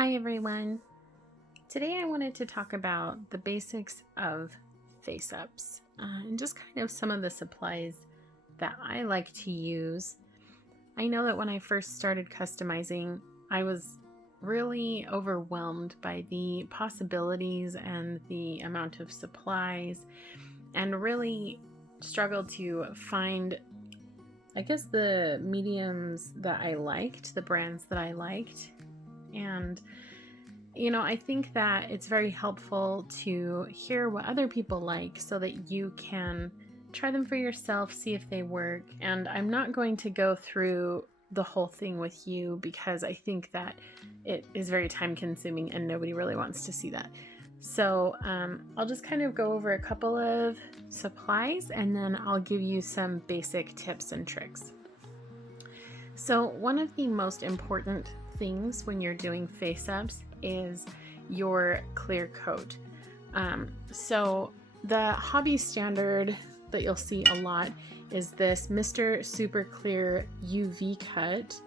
Hi everyone. Today I wanted to talk about the basics of face-ups and just kind of some of the supplies that I like to use. I know that when I first started customizing, I was really overwhelmed by the possibilities and the amount of supplies and really struggled to find, I guess, the mediums that I liked, the brands that I liked. And I think that it's very helpful to hear what other people like so that you can try them for yourself, see if they work. And I'm not going to go through the whole thing with you because I think that it is very time consuming and nobody really wants to see that. So I'll just kind of go over a couple of supplies and then I'll give you some basic tips and tricks. So one of the most important things when you're doing face-ups is your clear coat. So the hobby standard that you'll see a lot is this Mr. Super Clear UV cut.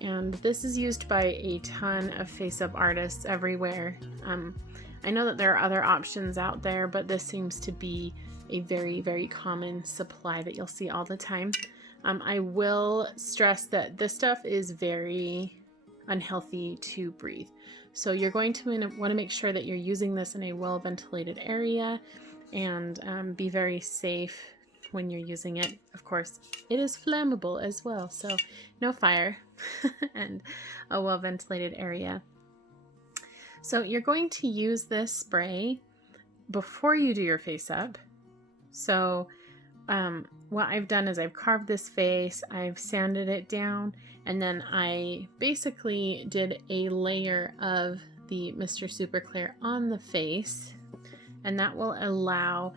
And this is used by a ton of face-up artists everywhere. I know that there are other options out there, but this seems to be a very, very common supply that you'll see all the time. I will stress that this stuff is very unhealthy to breathe. So you're going to want to make sure that you're using this in a well-ventilated area and be very safe when you're using it. Of course, it is flammable as well, so no fire and a well-ventilated area. So you're going to use this spray before you do your face up. So what I've done is I've carved this face, I've sanded it down, and then I basically did a layer of the Mr. Super Clear on the face, and that will allow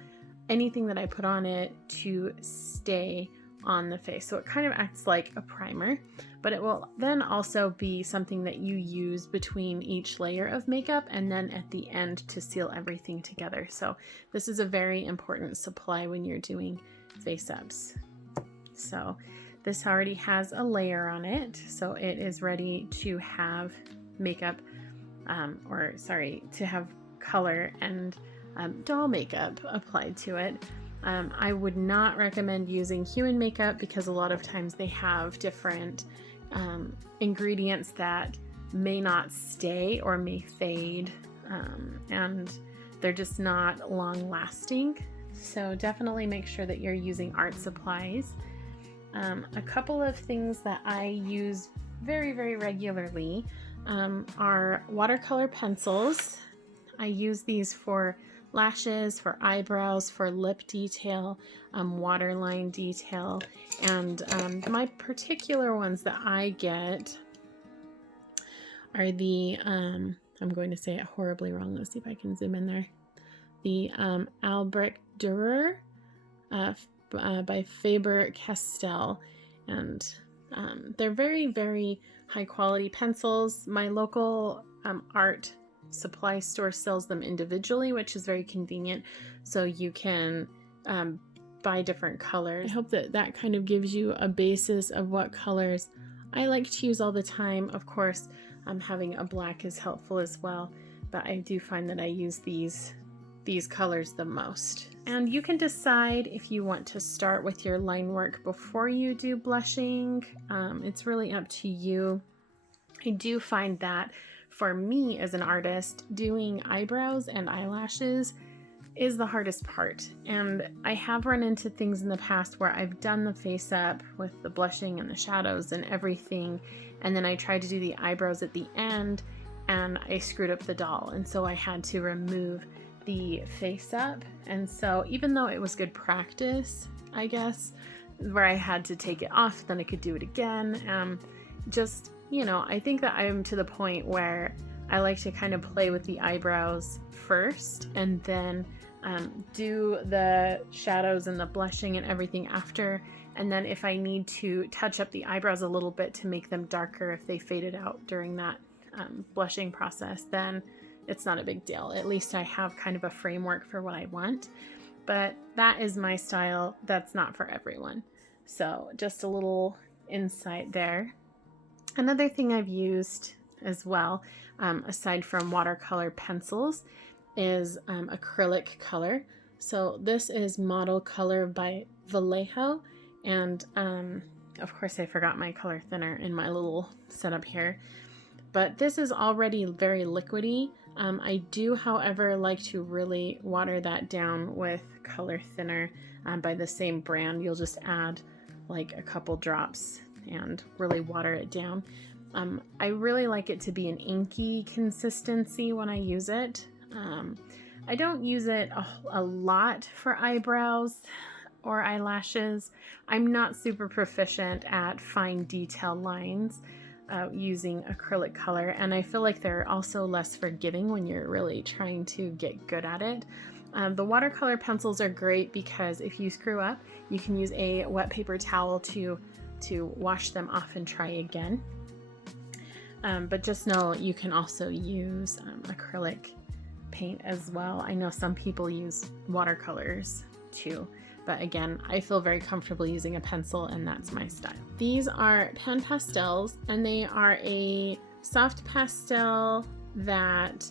anything that I put on it to stay on the face. So it kind of acts like a primer, but it will then also be something that you use between each layer of makeup and then at the end to seal everything together. So this is a very important supply when you're doing face ups. So this already has a layer on it, so it is ready to have makeup, to have color and doll makeup applied to it. I would not recommend using human makeup because a lot of times they have different ingredients that may not stay or may fade, and they're just not long lasting. So definitely make sure that you're using art supplies. A couple of things that I use very, very regularly are watercolor pencils. I use these for lashes, for eyebrows, for lip detail, waterline detail, and my particular ones that I get are the, I'm going to say it horribly wrong. Let's see if I can zoom in there. The Albrecht Dürer by Faber-Castell, and they're very, very high quality pencils. My local art supply store sells them individually, which is very convenient, so you can buy different colors. I hope that that kind of gives you a basis of what colors I like to use all the time. Of course, having a black is helpful as well, but I do find that I use these colors the most. And you can decide if you want to start with your line work before you do blushing. It's really up to you. I do find that for me as an artist, doing eyebrows and eyelashes is the hardest part. And I have run into things in the past where I've done the face up with the blushing and the shadows and everything, and then I tried to do the eyebrows at the end and I screwed up the doll, and so I had to remove the face up. And so even though it was good practice, I guess, where I had to take it off, then I could do it again, I think that I'm to the point where I like to kind of play with the eyebrows first and then do the shadows and the blushing and everything after. And then if I need to touch up the eyebrows a little bit to make them darker if they faded out during that blushing process, then it's not a big deal. At least I have kind of a framework for what I want. But that is my style. That's not for everyone. So just a little insight there. Another thing I've used as well, aside from watercolor pencils, is acrylic color. So this is Model Color by Vallejo, and of course I forgot my color thinner in my little setup here, but this is already very liquidy. I do, however, like to really water that down with color thinner by the same brand. You'll just add like a couple drops and really water it down. I really like it to be an inky consistency when I use it. I don't use it a lot for eyebrows or eyelashes. I'm not super proficient at fine detail lines using acrylic color, and I feel like they're also less forgiving when you're really trying to get good at it. The watercolor pencils are great because if you screw up, you can use a wet paper towel to wash them off and try again. But just know you can also use acrylic paint as well. I know some people use watercolors too, but again, I feel very comfortable using a pencil, and that's my style. These are pan pastels, and they are a soft pastel that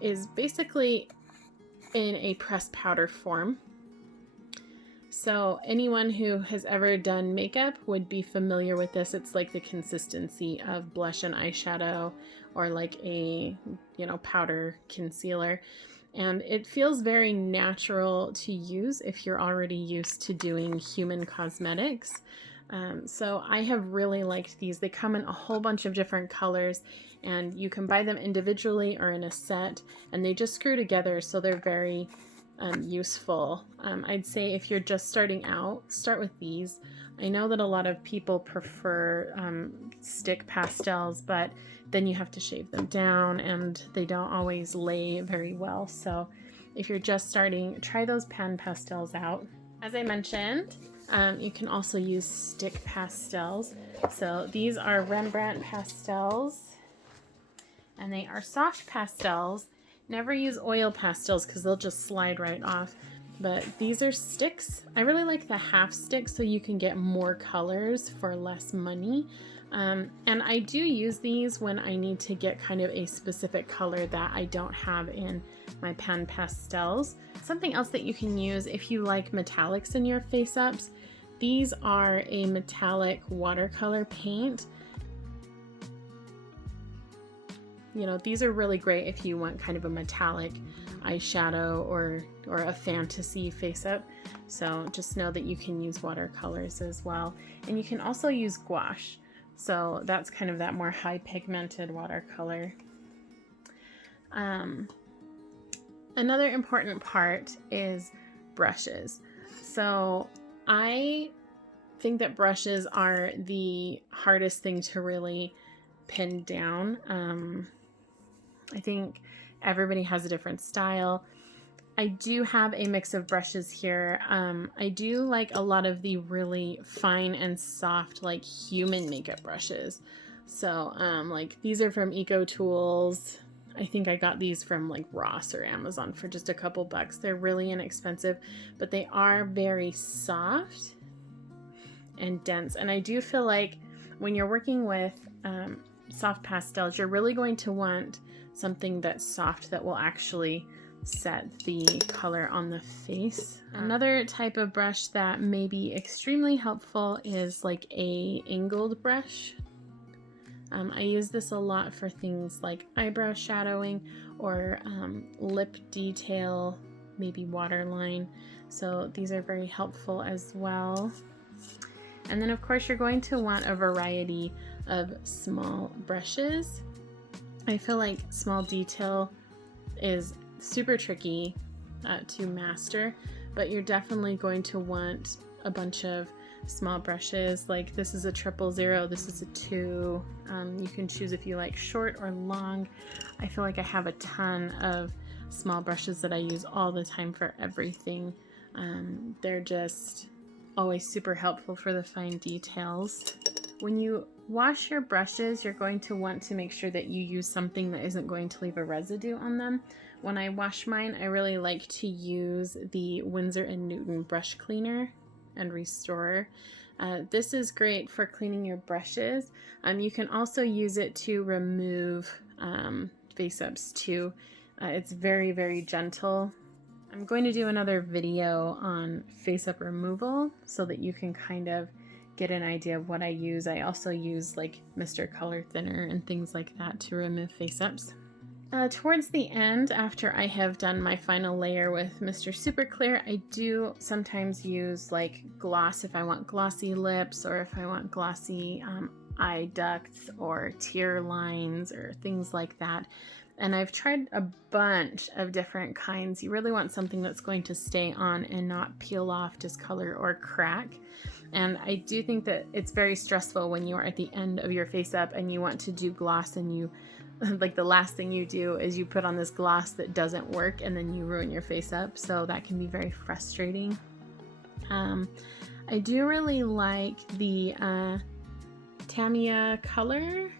is basically in a pressed powder form. So anyone who has ever done makeup would be familiar with this. It's like the consistency of blush and eyeshadow, or like a, powder concealer. And it feels very natural to use if you're already used to doing human cosmetics. So I have really liked these. They come in a whole bunch of different colors, and you can buy them individually or in a set, and they just screw together, so they're very useful. I'd say if you're just starting out, start with these. I know that a lot of people prefer stick pastels, but then you have to shave them down and they don't always lay very well. So if you're just starting, try those pan pastels out. As I mentioned, you can also use stick pastels. So these are Rembrandt pastels, and they are soft pastels. Never use oil pastels because they'll just slide right off. But these are sticks. I really like the half stick so you can get more colors for less money. And I do use these when I need to get kind of a specific color that I don't have in my pan pastels. Something else that you can use if you like metallics in your face-ups, these are a metallic watercolor paint. These are really great if you want kind of a metallic eyeshadow or a fantasy face-up. So just know that you can use watercolors as well. And you can also use gouache. So that's kind of that more high pigmented watercolor. Another important part is brushes. So I think that brushes are the hardest thing to really pin down. I think everybody has a different style. I do have a mix of brushes here. I do like a lot of the really fine and soft, like human makeup brushes. So like these are from Eco Tools. I think I got these from like Ross or Amazon for just a couple bucks. They're really inexpensive, but they are very soft and dense. And I do feel like when you're working with soft pastels, you're really going to want something that's soft that will actually set the color on the face. Another type of brush that may be extremely helpful is like a angled brush. I use this a lot for things like eyebrow shadowing or lip detail, maybe waterline. So these are very helpful as well. And then of course you're going to want a variety of small brushes. I feel like small detail is super tricky to master, but you're definitely going to want a bunch of small brushes. Like this is a 000, this is a 2. You can choose if you like short or long. I feel like I have a ton of small brushes that I use all the time for everything. They're just always super helpful for the fine details. When you wash your brushes, you're going to want to make sure that you use something that isn't going to leave a residue on them. When I wash mine, I really like to use the Winsor & Newton brush cleaner and restorer. This is great for cleaning your brushes. You can also use it to remove face ups too. It's very, very gentle. I'm going to do another video on face up removal so that you can kind of get an idea of what I use. I also use like Mr. Color Thinner and things like that to remove face ups. Towards the end, after I have done my final layer with Mr. Super Clear, I do sometimes use like gloss if I want glossy lips or if I want glossy eye ducts or tear lines or things like that. And I've tried a bunch of different kinds. You really want something that's going to stay on and not peel off, discolor, or crack. And I do think that it's very stressful when you are at the end of your face up and you want to do gloss and you like the last thing you do is you put on this gloss that doesn't work and then you ruin your face up. So that can be very frustrating. I do really like the Tamiya color.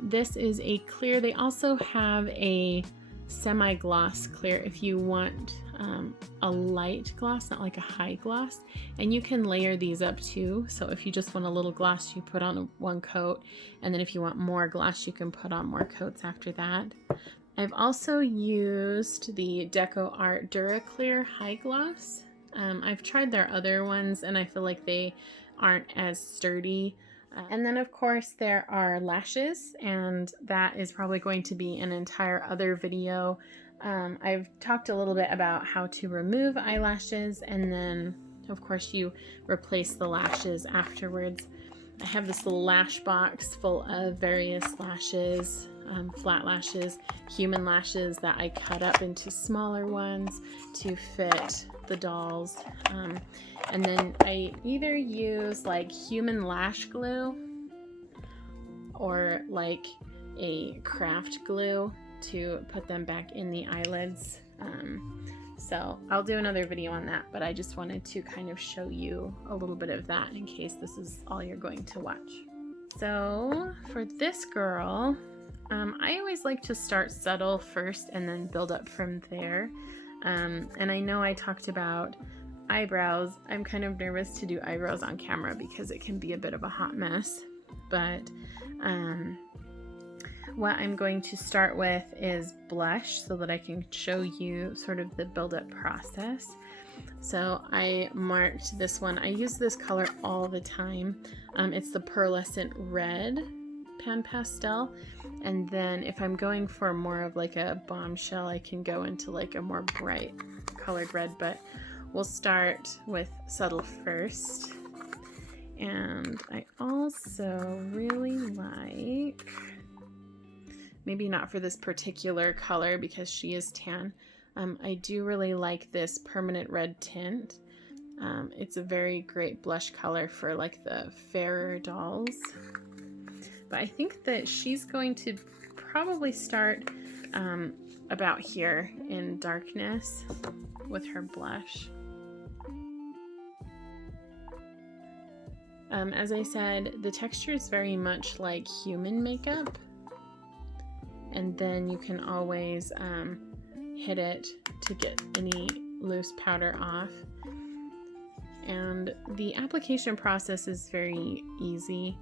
This is a clear. They also have a semi-gloss clear if you want a light gloss, not like a high gloss. And you can layer these up too. So if you just want a little gloss, you put on one coat. And then if you want more gloss, you can put on more coats after that. I've also used the Deco Art Dura Clear High Gloss. I've tried their other ones and I feel like they aren't as sturdy. And then of course there are lashes, and that is probably going to be an entire other video. I've talked a little bit about how to remove eyelashes, and then of course you replace the lashes afterwards. I have this little lash box full of various lashes, flat lashes, human lashes that I cut up into smaller ones to fit the dolls. And then I either use like human lash glue or like a craft glue to put them back in the eyelids. So I'll do another video on that, but I just wanted to kind of show you a little bit of that in case this is all you're going to watch. So for this girl, I always like to start subtle first and then build up from there. And I know I talked about eyebrows. I'm kind of nervous to do eyebrows on camera because it can be a bit of a hot mess. But what I'm going to start with is blush so that I can show you sort of the build-up process. So I marked this one. I use this color all the time. It's the Pearlescent Red Pan Pastel. And then if I'm going for more of like a bombshell, I can go into like a more bright colored red, but we'll start with subtle first. And I also really like, maybe not for this particular color because she is tan, I do really like this Permanent Red tint. It's a very great blush color for like the fairer dolls. But I think that she's going to probably start about here in darkness with her blush. As I said, the texture is very much like human makeup. And then you can always hit it to get any loose powder off. And the application process is very easy.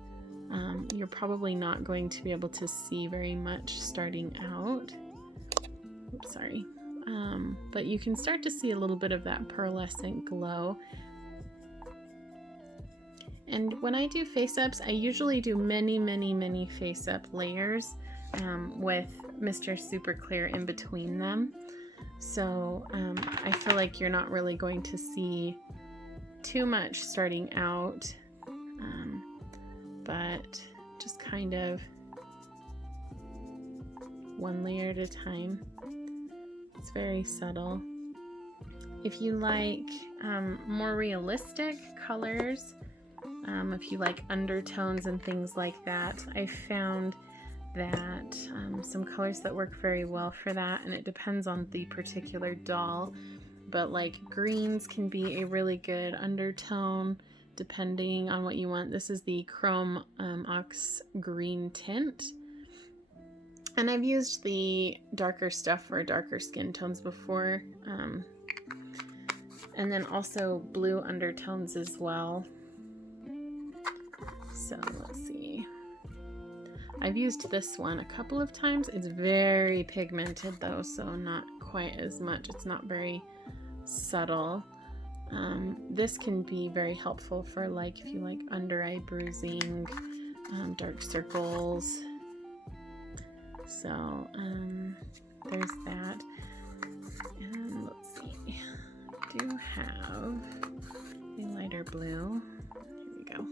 You're probably not going to be able to see very much starting out. Oops, sorry. But you can start to see a little bit of that pearlescent glow. And when I do face-ups, I usually do many face-up layers with Mr. Super Clear in between them. So I feel like you're not really going to see too much starting out, but just kind of one layer at a time. It's very subtle. If you like more realistic colors, if you like undertones and things like that, I found that some colors that work very well for that, and it depends on the particular doll, but like greens can be a really good undertone depending on what you want. This is the Chrome Ox Green tint, and I've used the darker stuff for darker skin tones before. and then also blue undertones as well. So let's see. I've used this one a couple of times. It's very pigmented though, so not quite as much. It's not very subtle. This can be very helpful for like if you like under eye bruising, dark circles. So there's that. And let's see, I do have a lighter blue. Here we go.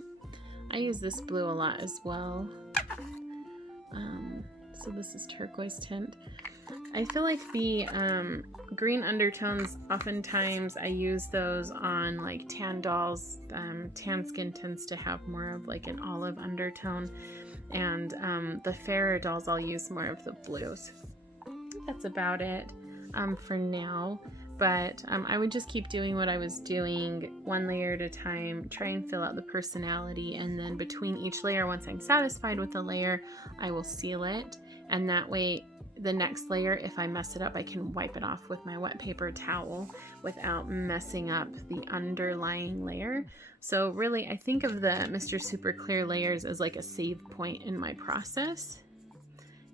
I use this blue a lot as well. So this is turquoise tint. I feel like the green undertones, oftentimes I use those on like tan dolls. Tan skin tends to have more of like an olive undertone, and the fairer dolls I'll use more of the blues. That's about it for now, but I would just keep doing what I was doing, one layer at a time, try and fill out the personality, and then between each layer, once I'm satisfied with the layer, I will seal it, and that way the next layer, if I mess it up, I can wipe it off with my wet paper towel without messing up the underlying layer. So really, I think of the Mr. Super Clear layers as like a save point in my process.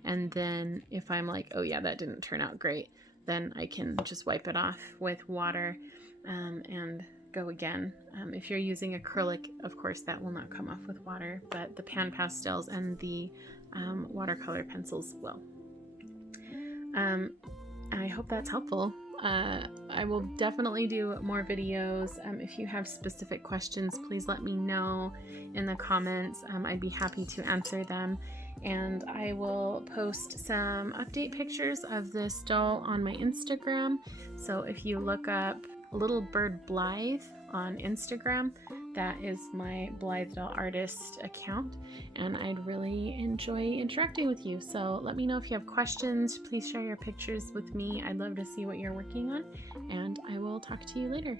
And then if I'm like, oh yeah, that didn't turn out great, then I can just wipe it off with water and go again. If you're using acrylic, of course, that will not come off with water, but the pan pastels and the watercolor pencils will. I hope that's helpful. I will definitely do more videos. If you have specific questions, please let me know in the comments. I'd be happy to answer them. And I will post some update pictures of this doll on my Instagram. So if you look up Little Bird Blythe on Instagram, that is my Blythe Doll Artist account, and I'd really enjoy interacting with you. So let me know if you have questions. Please share your pictures with me. I'd love to see what you're working on, and I will talk to you later.